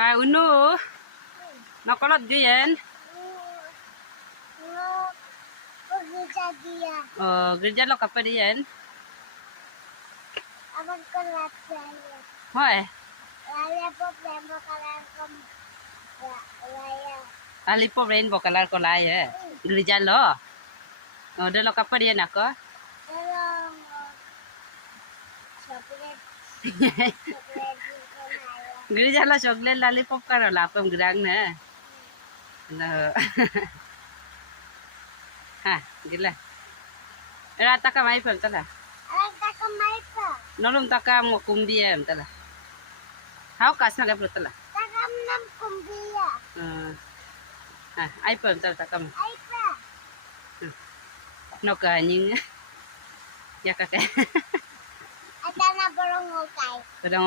Hai Unu. Nakolot diyan. Gereja dia. Oh, gereja lo kapan diyan? Abang kelas saya. Hoy, Laya po premo kalan kom. Laya. ali po rainbow color ko lai eh. Gereja lo. Oh, de lo kapan diyan ako? Pero chocolate. Chocolate ko na yan. Gereja lo chocolate lollipop ka ro lapam gerang na. Lo. Ha, gila. Rata ka mai pam tala. Alam ka kamay pa. Nolom taka mo kumdiem tala. How kas na ka tala. Takam nam kumbiya. Ha, ai pam tala taka mo. Ay pa. No ka ning. Ya ka ka. At na borong ukay. Kadang